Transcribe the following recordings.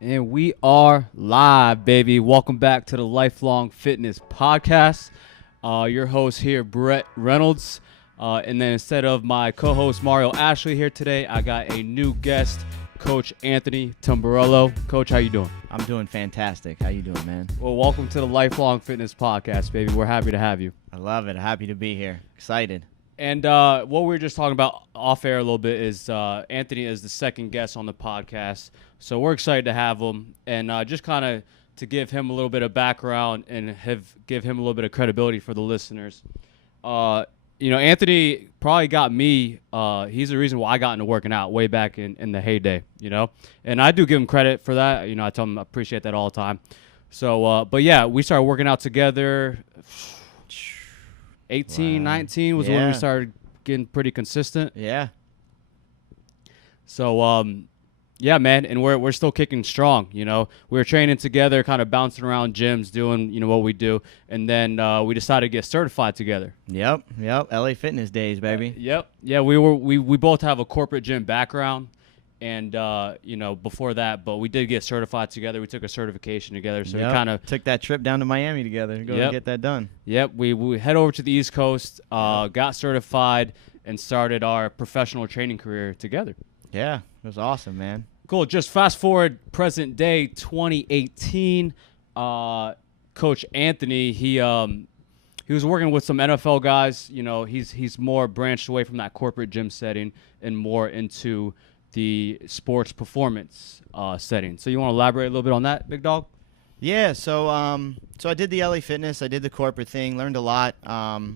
And we are live, baby. Welcome back to the Lifelong Fitness Podcast. Your host here, Brett Reynolds. And then instead of my co-host, Mario Ashley, here today, I got a new guest, Coach Anthony Tumbarello. Coach, how you doing? I'm doing fantastic. How you doing, man? Well, welcome to the Lifelong Fitness Podcast, baby. We're happy to have you. I love it. Happy to be here. Excited. And what we were just talking about off air a little bit is Anthony is the second guest on the podcast. So we're excited to have him. And just kind of to give him a little bit of background and give him a little bit of credibility for the listeners. Anthony probably got me. He's the reason why I got into working out way back in the heyday, And I do give him credit for that. I tell him I appreciate that all the time. So, but yeah, we started working out together. 18, wow. 19 was when we started getting pretty consistent. Yeah. So, yeah, man, and we're still kicking strong, We were training together, kind of bouncing around gyms, doing, what we do, and then we decided to get certified together. Yep, LA Fitness days, baby. Yep. Yeah, we both have a corporate gym background. And, before that, but we did get certified together. We took a certification together. So we kind of took that trip down to Miami together to go and get that done. Yep. We head over to the East Coast, got certified, and started our professional training career together. Yeah, it was awesome, man. Cool. Just fast forward present day, 2018. Coach Anthony, he was working with some NFL guys. He's more branched away from that corporate gym setting and more into the sports performance setting. So you want to elaborate a little bit on that, big dog? Yeah, so I did the LA Fitness, I did the corporate thing, learned a lot. I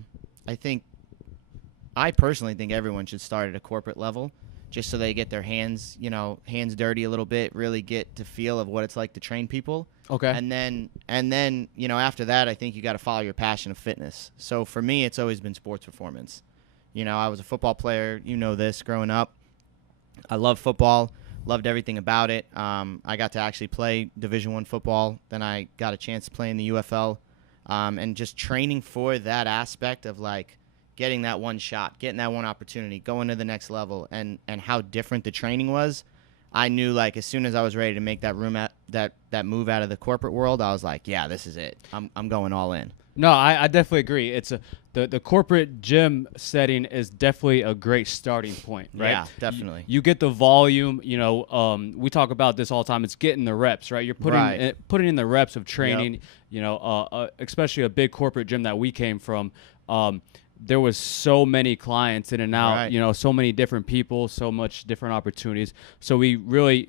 personally think everyone should start at a corporate level just so they get their hands dirty a little bit, really get to feel of what it's like to train people. Okay. And then after that, I think you got to follow your passion of fitness. So for me, it's always been sports performance. I was a football player, this growing up. I love football, loved everything about it. I got to actually play Division I football. Then I got a chance to play in the UFL. And just training for that aspect of, like, getting that one shot, getting that one opportunity, going to the next level, and how different the training was. I knew, like, as soon as I was ready to make that move out of the corporate world, I was like, yeah, this is it. I'm going all in. No, I definitely agree. It's the corporate gym setting is definitely a great starting point, right? Yeah, definitely. You get the volume. We talk about this all the time. It's getting the reps, right? You're putting in the reps of training. Yep. Especially a big corporate gym that we came from. There was so many clients in and out, right. So many different people, so much different opportunities. So we really,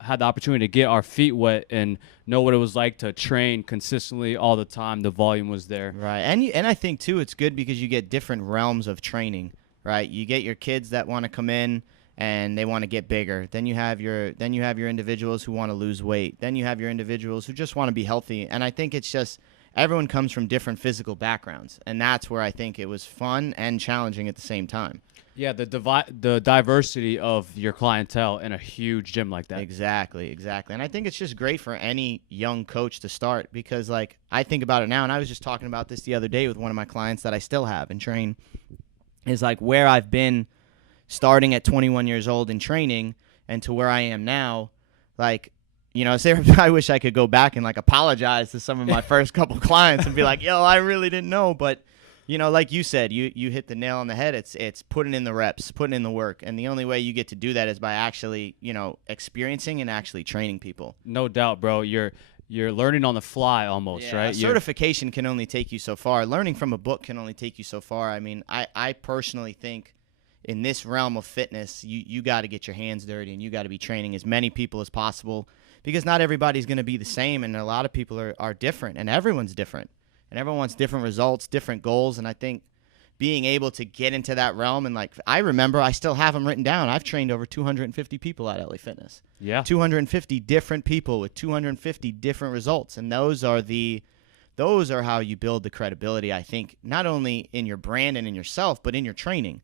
had the opportunity to get our feet wet and know what it was like to train consistently all the time. The volume was there. Right. And I think, too, it's good because you get different realms of training, right? You get your kids that want to come in and they want to get bigger. Then you have your individuals who want to lose weight. Then you have your individuals who just want to be healthy. And I think it's just everyone comes from different physical backgrounds, and that's where I think it was fun and challenging at the same time. Yeah, the diversity of your clientele in a huge gym like that. Exactly. And I think it's just great for any young coach to start because, like, I think about it now, and I was just talking about this the other day with one of my clients that I still have and train, is like where I've been starting at 21 years old in training and to where I am now, like, I wish I could go back and, like, apologize to some of my first couple clients and be like, yo, I really didn't know. But, like you said, you hit the nail on the head. It's putting in the reps, putting in the work. And the only way you get to do that is by actually, experiencing and actually training people. No doubt, bro. You're learning on the fly almost, right? Certification can only take you so far. Learning from a book can only take you so far. I mean, I personally think in this realm of fitness, you got to get your hands dirty and you got to be training as many people as possible. Because not everybody's going to be the same, and a lot of people are different, and everyone's different. And everyone wants different results, different goals, and I think being able to get into that realm, and, like, I remember I still have them written down. I've trained over 250 people at LA Fitness. Yeah. 250 different people with 250 different results, and those are how you build the credibility, I think, not only in your brand and in yourself, but in your training.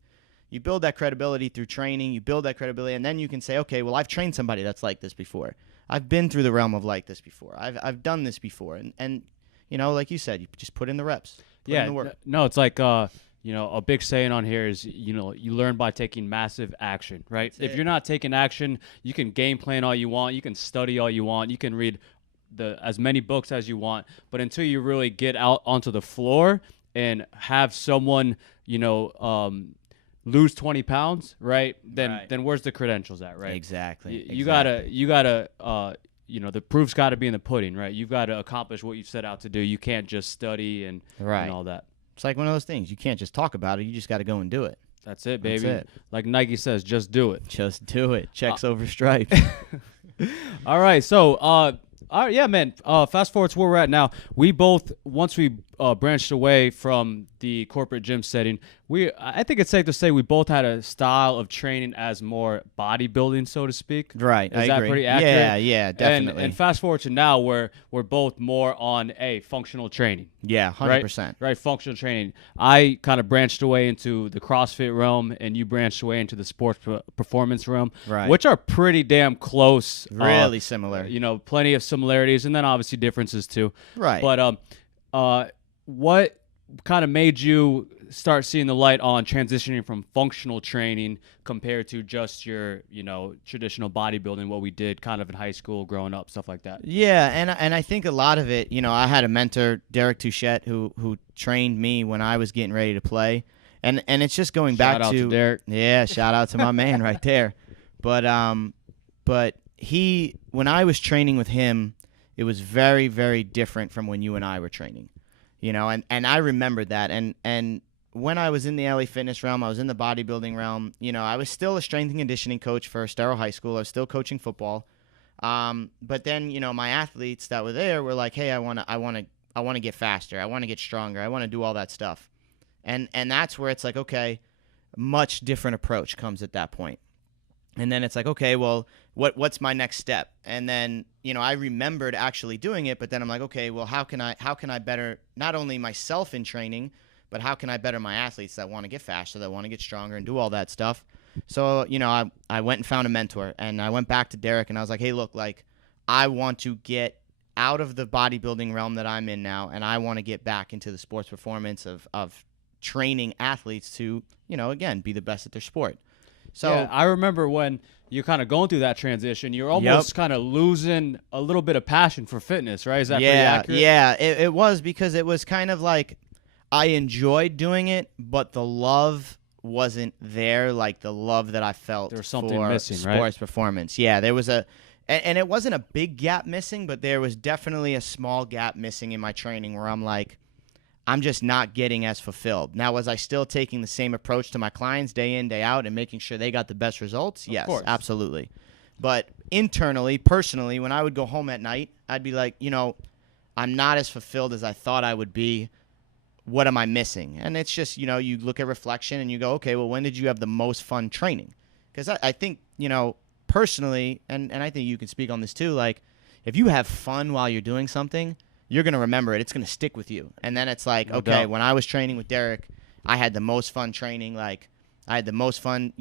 You build that credibility through training, you build that credibility, and then you can say, okay, well, I've trained somebody that's like this before. I've been through the realm of like this before. I've done this before. And like you said, you just put in the reps. Put in the work. No, it's like a big saying on here is, you learn by taking massive action, right? If you're not taking action, you can game plan all you want, you can study all you want, you can read as many books as you want, but until you really get out onto the floor and have someone, lose 20 pounds, right? Then where's the credentials at, right? Exactly. You gotta, the proof's got to be in the pudding, right? You've got to accomplish what you set out to do. You can't just study and all that. It's like one of those things. You can't just talk about it. You just got to go and do it. That's it, baby. That's it. Like Nike says, just do it. Just do it. Checks over stripes. All right. So, yeah, man. Fast forward to where we're at now. We both, once we branched away from the corporate gym setting, I think it's safe to say we both had a style of training as more bodybuilding, so to speak. Right. Is that agree. pretty accurate? Yeah, definitely. And fast forward to now, where we're both more on functional training. Yeah, 100%. Right, functional training. I kind of branched away into the CrossFit realm, and you branched away into the sports performance realm, which are pretty damn close. Really similar. Plenty of similarities, and then obviously differences too. Right. But what kind of made you start seeing the light on transitioning from functional training compared to just your, traditional bodybuilding, what we did kind of in high school, growing up, stuff like that? Yeah, and I think a lot of it, I had a mentor, Derek Touchette, who trained me when I was getting ready to play. And it's just going back Shout out to Derek. Yeah, shout out to my man right there. But when I was training with him, it was very, very different from when you and I were training. And I remembered that. And when I was in the LA fitness realm, I was in the bodybuilding realm, I was still a strength and conditioning coach for Estero High School. I was still coaching football. But then, my athletes that were there were like, hey, I want to get faster. I want to get stronger. I want to do all that stuff. And that's where it's like, okay, much different approach comes at that point. And then it's like, okay, well, what's my next step? And then, I remembered actually doing it, but then I'm like, okay, well, how can I better not only myself in training, but how can I better my athletes that want to get faster, that want to get stronger and do all that stuff? So, I went and found a mentor, and I went back to Derek, and I was like, hey, look, like, I want to get out of the bodybuilding realm that I'm in now, and I want to get back into the sports performance of training athletes to, again, be the best at their sport. So yeah, I remember when you're kind of going through that transition, you're almost kind of losing a little bit of passion for fitness, right? Is that pretty accurate? Yeah, it was, because it was kind of like I enjoyed doing it, but the love wasn't there, like the love that I felt there was something for missing, sports performance. Yeah, there was and it wasn't a big gap missing, but there was definitely a small gap missing in my training where I'm like, I'm just not getting as fulfilled. Now, was I still taking the same approach to my clients day in, day out and making sure they got the best results? Yes, absolutely. But internally, personally, when I would go home at night, I'd be like, I'm not as fulfilled as I thought I would be. What am I missing? And it's just, you look at reflection and you go, okay, well, when did you have the most fun training? Because I think, personally, and I think you can speak on this too, like if you have fun while you're doing something, you're going to remember it. It's going to stick with you. And then it's like, okay, when I was training with Derek, I had the most fun training. Like, I had the most fun,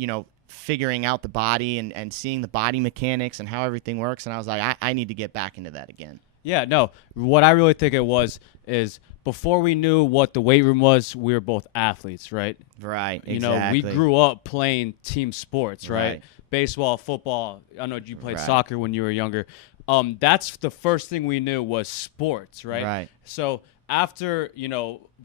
figuring out the body and seeing the body mechanics and how everything works. And I was like, I need to get back into that again. Yeah, no. What I really think it was is before we knew what the weight room was, we were both athletes, right? Right, exactly. We grew up playing team sports, right? Baseball, football. I know you played soccer when you were younger. That's the first thing we knew was sports, right? Right. So after,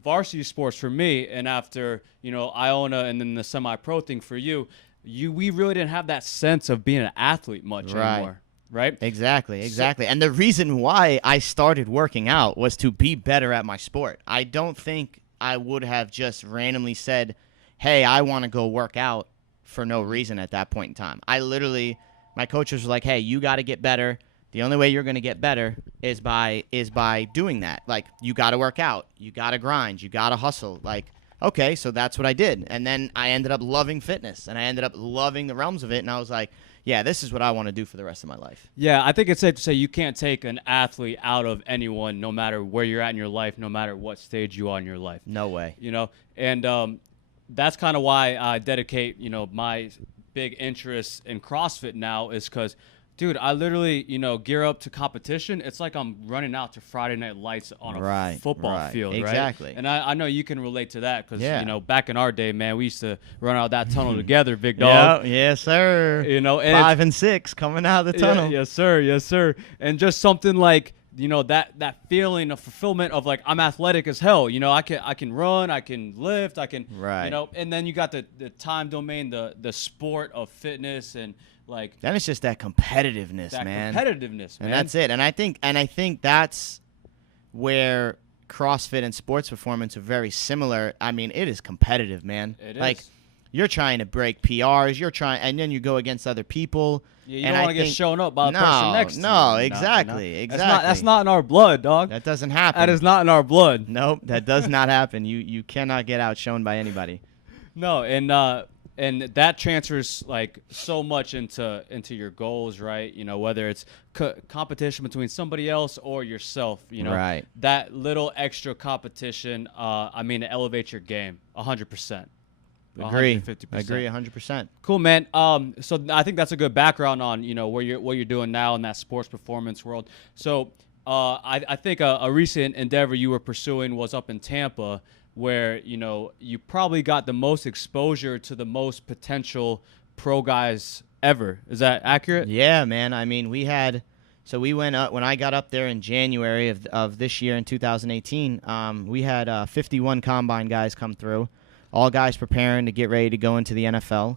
varsity sports for me and after, Iona and then the semi-pro thing for you, we really didn't have that sense of being an athlete much anymore, right? Exactly. And the reason why I started working out was to be better at my sport. I don't think I would have just randomly said, hey, I want to go work out for no reason at that point in time. My coaches were like, hey, you got to get better. The only way you're going to get better is by doing that. Like, you got to work out. You got to grind. You got to hustle. Like, okay, so that's what I did. And then I ended up loving fitness, and I ended up loving the realms of it. And I was like, yeah, this is what I want to do for the rest of my life. Yeah, I think it's safe to say you can't take an athlete out of anyone, no matter where you're at in your life, no matter what stage you are in your life. No way. And that's kind of why I dedicate, my big interest in CrossFit now is because Dude, I literally, gear up to competition. It's like I'm running out to Friday Night Lights on a football field, exactly. right? And I know you can relate to that because, Yeah. back in our day, man, we used to run out that tunnel together, big dog. Yes, sir. And 5 and 6 coming out of the tunnel. Yes, sir. Yes, sir. And just something like, that feeling of fulfillment of like, I'm athletic as hell. I can run, I can lift, I can, and then you got the time domain, the sport of fitness and, like, then it's just that competitiveness, man. And that's it. And I think that's where CrossFit and sports performance are very similar. I mean, it is competitive, man. It like, is. You're trying to break PRs. And then you go against other people. Yeah, you don't want to get shown up by the person next to you. No, exactly. That's not in our blood, dog. That doesn't happen. That is not in our blood. Nope, that does not happen. You cannot get outshone by anybody. No, and that transfers like so much into your goals, right? Whether it's competition between somebody else or yourself, Right. That little extra competition, it elevates your game 100%. Agree. 150%. Agree 100%. Cool, man. So I think that's a good background on what you're doing now in that sports performance world. So I think a recent endeavor you were pursuing was up in Tampa, where you probably got the most exposure to the most potential pro guys ever. Is that accurate? Yeah, man. I mean, we went up when I got up there in January of this year in 2018. We had 51 combine guys come through, all guys preparing to get ready to go into the NFL.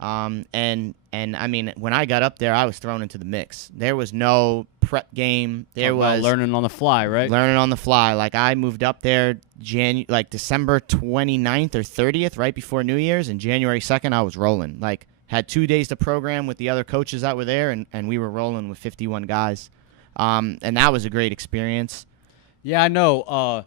And I mean, when I got up there, I was thrown into the mix. There was no prep game. There was learning on the fly, right? Learning on the fly. Like, I moved up there December 29th or 30th, right before New Year's, and January 2nd, I was rolling. Like, had 2 days to program with the other coaches that were there, and we were rolling with 51 guys. And that was a great experience. Yeah, I know.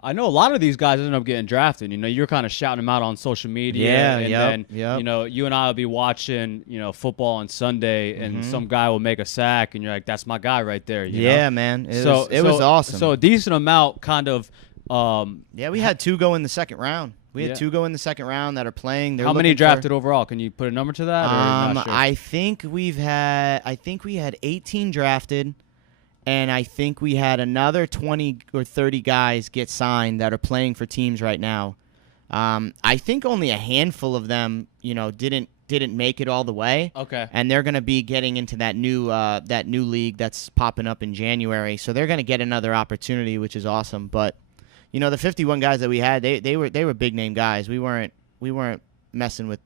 I know a lot of these guys end up getting drafted. You're kind of shouting them out on social media. Then, you and I will be watching, football on Sunday, and some guy will make a sack, and you're like, that's my guy right there. Yeah, man. It was awesome. So a decent amount kind of. We had 2 go in the second round. We had 2 go in the second round that are playing. How many drafted overall? Can you put a number to that? Or not sure? I think we had 18 drafted. And I think we had another 20 or 30 guys get signed that are playing for teams right now. I think only a handful of them, didn't make it all the way. Okay. And they're going to be getting into that new league that's popping up in January. So they're going to get another opportunity, which is awesome. But the 51 guys that we had, they were big name guys. We weren't messing with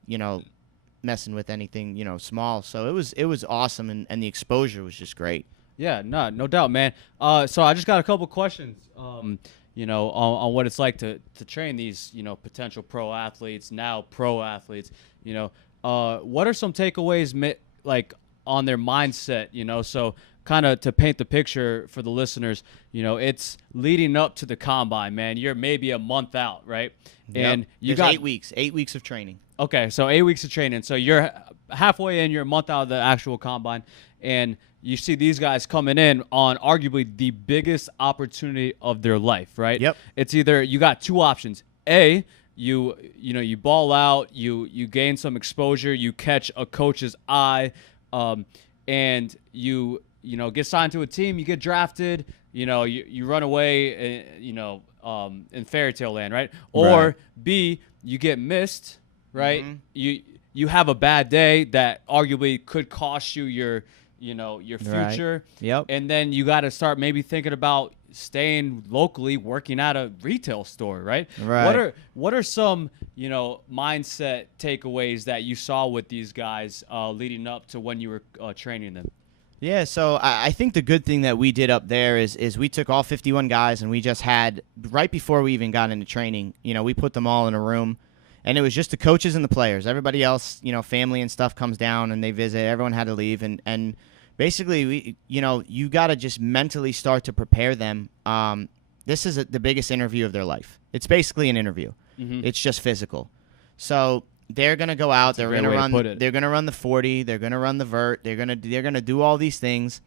anything small. So it was awesome, and the exposure was just great. Yeah, no doubt, man. So I just got a couple questions, on what it's like to train these, potential pro athletes, now pro athletes. What are some takeaways, like, on their mindset, So kind of to paint the picture for the listeners, it's leading up to the combine, man. You're maybe a month out, right? Yep. And you got got 8 weeks of training. Okay, so 8 weeks of training. So you're halfway in, you're a month out of the actual combine, and you see these guys coming in on arguably the biggest opportunity of their life, right? Yep. It's either you got 2 options. A, you ball out, you gain some exposure, you catch a coach's eye, and you get signed to a team, you get drafted, you run away, in fairy tale land, right? Or B, you get missed, right? Mm-hmm. You have a bad day that arguably could cost you your future. Right. Yep. And then you got to start maybe thinking about staying locally, working at a retail store, right? Right. What are some, mindset takeaways that you saw with these guys leading up to when you were training them? Yeah, so I think the good thing that we did up there is we took all 51 guys, and we just had, right before we even got into training, we put them all in a room, and it was just the coaches and the players. Everybody else, family and stuff comes down and they visit. Everyone had to leave, and basically, you got to just mentally start to prepare them. This is the biggest interview of their life. It's basically an interview. Mm-hmm. It's just physical. So they're gonna go out. They're gonna run. They're gonna run the 40. They're gonna run the vert. They're gonna do all these things.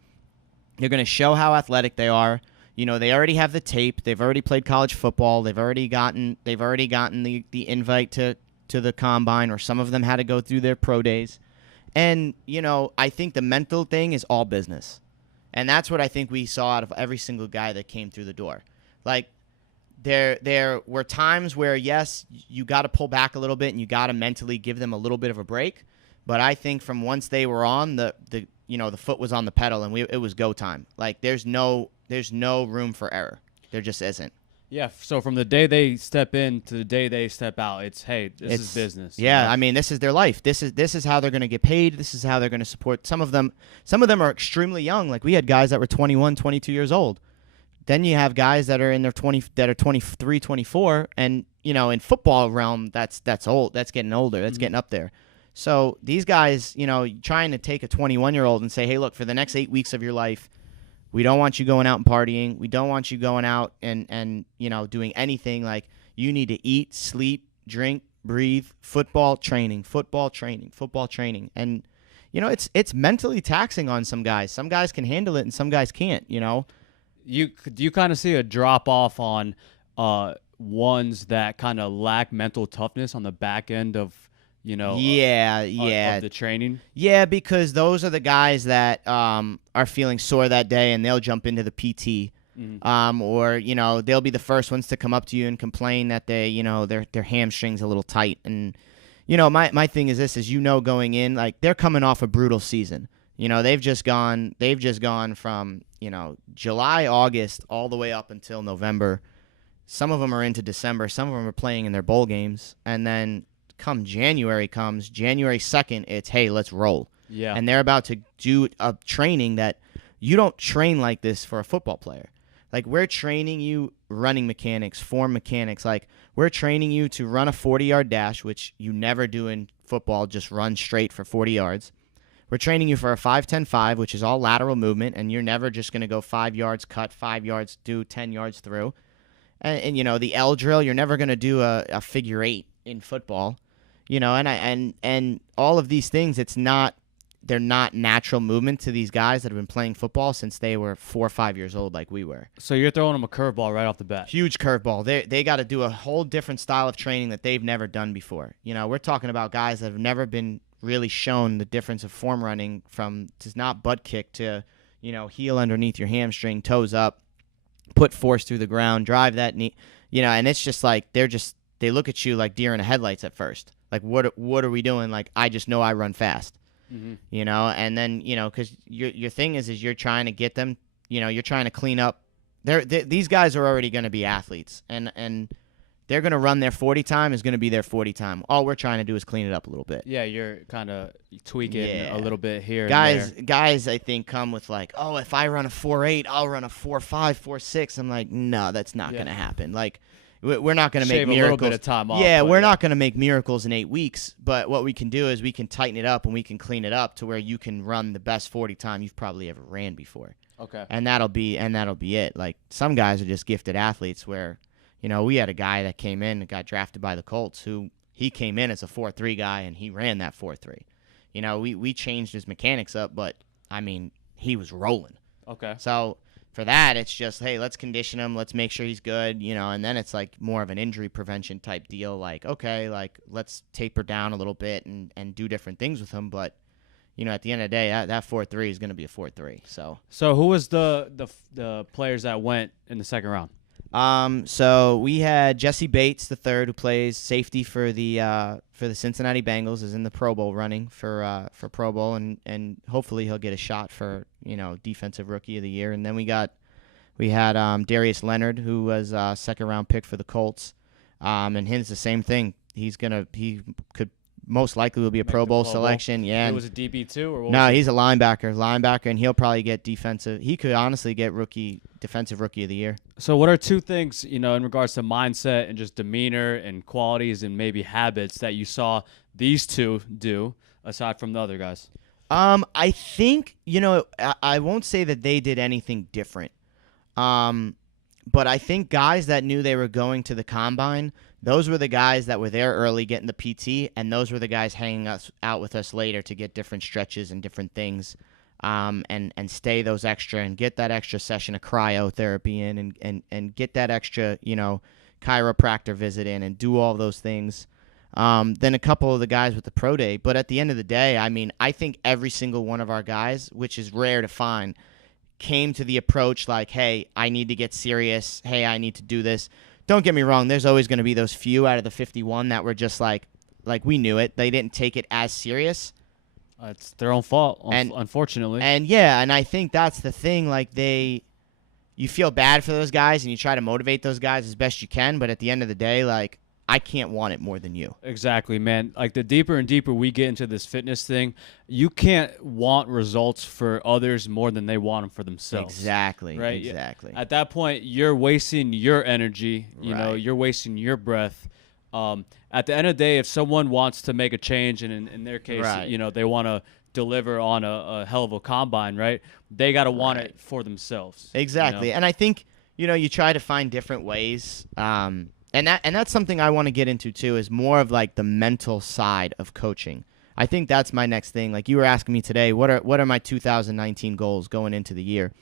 They're gonna show how athletic they are. They already have the tape. They've already played college football. They've already gotten the invite to the combine, or some of them had to go through their pro days. And, I think the mental thing is all business. And that's what I think we saw out of every single guy that came through the door. Like, there were times where, yes, you got to pull back a little bit and you got to mentally give them a little bit of a break. But I think from once they were on, the foot was on the pedal and it was go time. Like, there's no room for error. There just isn't. Yeah, so from the day they step in to the day they step out, it's this is business. Yeah, I mean, this is their life. This is how they're going to get paid. This is how they're going to support. Some of them are extremely young. Like, we had guys that were 21, 22 years old. Then you have guys that are in their 23, 24, and in football realm, that's old. That's getting older. That's getting up there. So these guys, trying to take a 21-year-old and say, hey, look, for the next 8 weeks of your life, we don't want you going out and partying. We don't want you going out and doing anything. Like, you need to eat, sleep, drink, breathe, football training. And, it's mentally taxing on some guys. Some guys can handle it and some guys can't, You kind of see a drop off on ones that kind of lack mental toughness on the back end of of the training. Yeah, because those are the guys that are feeling sore that day and they'll jump into the PT. Or they'll be the first ones to come up to you and complain that they their hamstrings a little tight. And my thing is this is going in, like, they're coming off a brutal season. They've just gone from July, August, all the way up until November. Some of them are into December. Some of them are playing in their bowl games. And then January 2nd, it's, hey, let's roll. Yeah. And they're about to do a training that you don't train like this for a football player. Like, we're training you running mechanics, form mechanics. Like, we're training you to run a 40-yard dash, which you never do in football, just run straight for 40 yards. We're training you for a 5-10-5, which is all lateral movement, and you're never just going to go 5 yards, cut 5 yards, do 10 yards through. And the L drill, you're never going to do a figure 8 in football. And all of these things, they're not natural movement to these guys that have been playing football since they were 4 or 5 years old, like we were. So you're throwing them a curveball right off the bat. Huge curveball. They got to do a whole different style of training that they've never done before. We're talking about guys that have never been really shown the difference of form running from just not butt kick to, heel underneath your hamstring, toes up, put force through the ground, drive that knee, and it's just like they look at you like deer in the headlights at first. Like, what are we doing? Like, I just know I run fast, and then, because your thing is you're trying to get them, you're trying to clean up. These guys are already going to be athletes, and they're going to run their 40 time is going to be their 40 time. All we're trying to do is clean it up a little bit. Yeah, you're kind of tweaking a little bit here. Guys, I think come with like, oh, if I run a 4.8, I'll run a 4.5, 4.6. I'm like, no, that's not going to happen. Like, we're not going to make miracles. A little bit of time off. Yeah, we're not going to make miracles in 8 weeks. But what we can do is we can tighten it up and we can clean it up to where you can run the best 40 time you've probably ever ran before. Okay. And that'll be it. Like, some guys are just gifted athletes where, we had a guy that came in and got drafted by the Colts who he came in as a 4.3 guy and he ran that 4.3. We changed his mechanics up, but I mean, he was rolling. Okay. So for that, it's just, hey, let's condition him. Let's make sure he's good, and then it's like more of an injury prevention type deal. Like, okay, like, let's taper down a little bit and do different things with him. But, at the end of the day, that 4.3 is going to be a 4.3. So who was the players that went in the second round? So we had Jesse Bates III, who plays safety for the Cincinnati Bengals, is in the Pro Bowl running for Pro Bowl, and hopefully he'll get a shot for Defensive Rookie of the Year. And then we had Darius Leonard, who was a second round pick for the Colts, and his the same thing. He could most likely will be a Pro Bowl selection. Yeah. It was a DB too, or what? No, he's a linebacker, and he'll probably get defensive. He could honestly get Defensive Rookie of the Year. So what are two things, in regards to mindset and just demeanor and qualities and maybe habits that you saw these two do aside from the other guys? I think, I won't say that they did anything different. But I think guys that knew they were going to the combine, those were the guys that were there early getting the PT, and those were the guys hanging out with us later to get different stretches and different things, and stay those extra and get that extra session of cryotherapy in and get that extra, chiropractor visit in and do all those things. than a couple of the guys with the pro day. But at the end of the day, I mean, I think every single one of our guys, which is rare to find, came to the approach like, hey, I need to get serious. Hey, I need to do this. Don't get me wrong. There's always going to be those few out of the 51 that were just like we knew it. They didn't take it as serious. It's their own fault, unfortunately. And yeah, and I think that's the thing. Like you feel bad for those guys and you try to motivate those guys as best you can. But at the end of the day, like, I can't want it more than you. Exactly, man. Like, the deeper and deeper we get into this fitness thing, you can't want results for others more than they want them for themselves. Exactly. Right? Exactly. At that point, you're wasting your energy. You know, Right. you're wasting your breath. At the end of the day, if someone wants to make a change, and in their case, Right. you know, they want to deliver on a hell of a combine, right? They got to want it for themselves. Exactly. You know? And I think, you know, you try to find different ways. And that's something I want to get into too, is more of like the mental side of coaching. I think that's my next thing. Like, you were asking me today, what are my 2019 goals going into the year?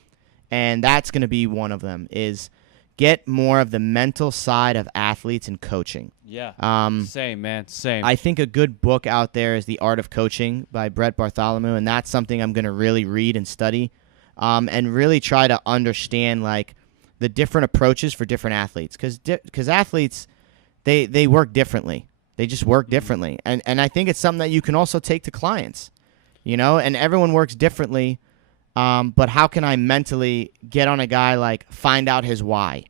And that's going to be one of them, is get more of the mental side of athletes and coaching. Yeah. Same, man. Same. I think a good book out there is The Art of Coaching by Brett Bartholomew, and that's something I'm going to really read and study, and really try to understand like the different approaches for different athletes, because athletes, they work differently. They just work differently, and I think it's something that you can also take to clients, you know. And everyone works differently, but how can I mentally get on a guy, like, find out his why,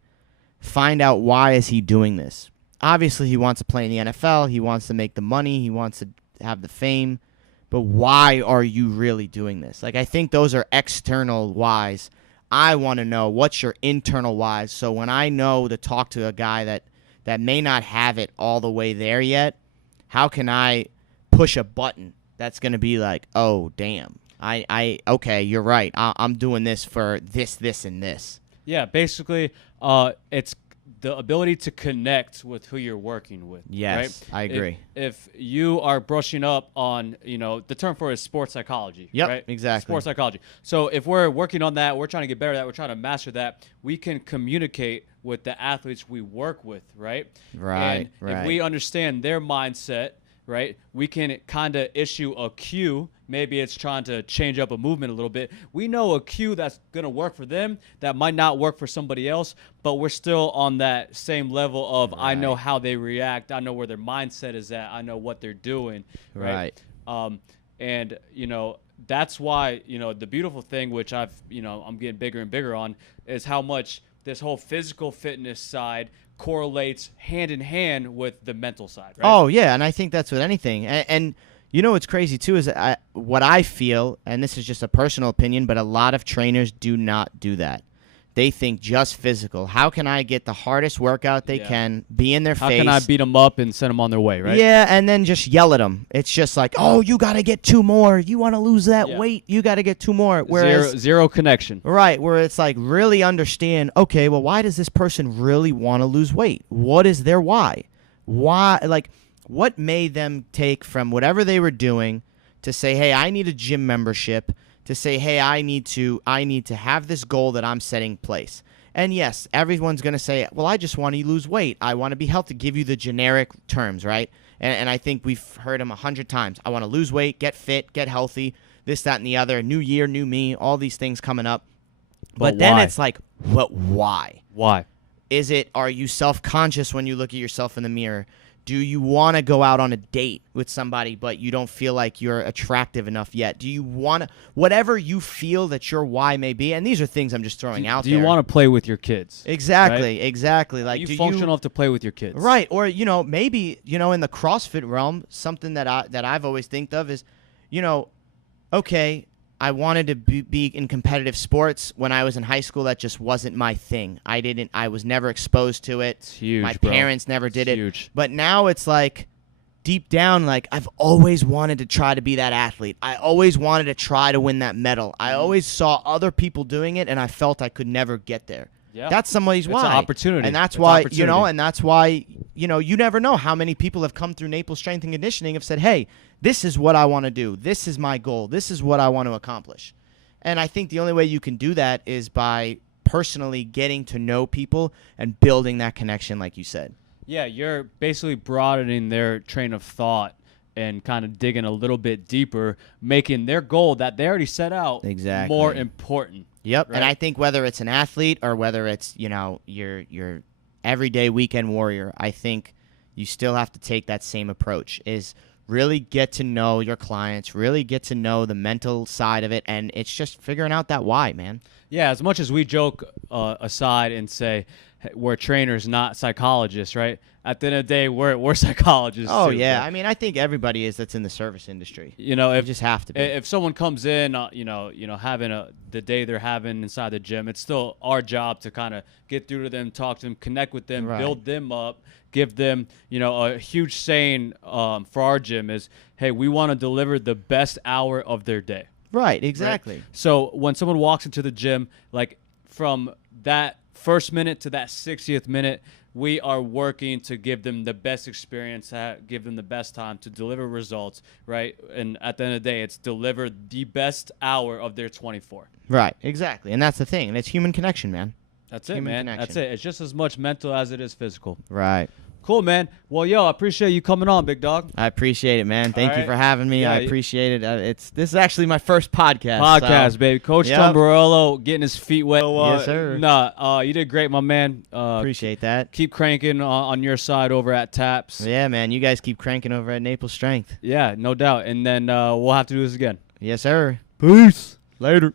find out why is he doing this. Obviously, he wants to play in the NFL. He wants to make the money. He wants to have the fame. But why are you really doing this? Like, I think those are external whys. I want to know what's your internal whys. So when I know to talk to a guy that may not have it all the way there yet, how can I push a button that's going to be like, oh, damn. Okay, you're right. I'm doing this for this, and this. Yeah, basically, it's the ability to connect with who you're working with. Yes, right? I agree. If you are brushing up on, you know, the term for it is sports psychology. Yep, right? exactly. Sports psychology. So if we're working on that, we're trying to get better at that, we're trying to master that, we can communicate with the athletes we work with, right? Right, and if we understand their mindset, right, we can kind of issue a cue. Maybe it's trying to change up a movement a little bit. We know a cue that's going to work for them that might not work for somebody else, but we're still on that same level of I know how they react. I know where their mindset is at. I know what they're doing. Right. And, you know, that's why, you know, the beautiful thing, which I'm getting bigger and bigger on, is how much this whole physical fitness side correlates hand in hand with the mental side. Right? Oh, yeah, and I think that's with anything. And you know what's crazy, too, is what I feel, and this is just a personal opinion, but a lot of trainers do not do that. They think just physical. How can I get the hardest workout they can, be in their face? How can I beat them up and send them on their way, right? Yeah, and then just yell at them. It's just like, oh, you got to get 2 more. You want to lose that weight, you got to get 2 more. Whereas, zero connection. Right, where it's like really understand, okay, well, why does this person really want to lose weight? What is their why? Why, like, what made them take from whatever they were doing to say, hey, I need a gym membership, to say, hey, I need to have this goal that I'm setting in place. And yes, everyone's going to say, well, I just want to lose weight. I want to be healthy. Give you the generic terms, right? And I think we've heard them 100 times. I want to lose weight, get fit, get healthy, this, that, and the other. New year, new me, all these things coming up. But then it's like, what? Why? Why? Are you self-conscious when you look at yourself in the mirror? Do you want to go out on a date with somebody, but you don't feel like you're attractive enough yet? Do you want to, whatever you feel that your why may be, and these are things I'm just throwing out there. Do you want to play with your kids? Exactly, right? Exactly. Like, are you functional enough to play with your kids? Right, or, you know, maybe, you know, in the CrossFit realm, something that I've always think of is, you know, okay, I wanted to be in competitive sports. When I was in high school, that just wasn't my thing. I was never exposed to it. It's huge, my bro. parents never did it. Huge. But now it's like, deep down, like, I've always wanted to try to be that athlete. I always wanted to try to win that medal. I always saw other people doing it, and I felt I could never get there. Yeah. That's somebody's why. It's an opportunity. And that's why, you know, and that's why, you know, you never know how many people have come through Naples Strength and Conditioning have said, hey, this is what I want to do. This is my goal. This is what I want to accomplish. And I think the only way you can do that is by personally getting to know people and building that connection, like you said. Yeah, you're basically broadening their train of thought and kind of digging a little bit deeper, making their goal that they already set out Exactly. more important. Yep. Right? And I think whether it's an athlete or whether it's, your everyday weekend warrior, I think you still have to take that same approach, is really get to know your clients, really get to know the mental side of it, and it's just figuring out that why, man. Yeah, as much as we joke aside and say hey, we're trainers, not psychologists, right? At the end of the day, we're psychologists. Oh, too, yeah. but, I mean, I think everybody is that's in the service industry. you know, You if just have to be. if someone comes in, having the day they're having inside the gym, it's still our job to kind of get through to them, talk to them, connect with them, Right. build them up, give them, a huge saying for our gym is, hey, we want to deliver the best hour of their day. Right, exactly. Right? So when someone walks into the gym, like from that first minute to that 60th minute, we are working to give them the best experience, give them the best time to deliver results, right? And at the end of the day, it's deliver the best hour of their 24. Right, exactly. And that's the thing. And it's human connection, man. That's it, Human man. connection. That's it. It's just as much mental as it is physical. Right. Cool, man. Well, I appreciate you coming on, big dog. I appreciate it, man. Thank you right. for having me. Yeah, I appreciate it. This is actually my first podcast. so- Baby. Coach Yep. Tumbarello getting his feet wet. Yes, sir. You did great, my man. Appreciate that. Keep cranking on your side over at Taps. Yeah, man. You guys keep cranking over at Naples Strength. Yeah, no doubt. And then we'll have to do this again. Yes, sir. Peace. Later.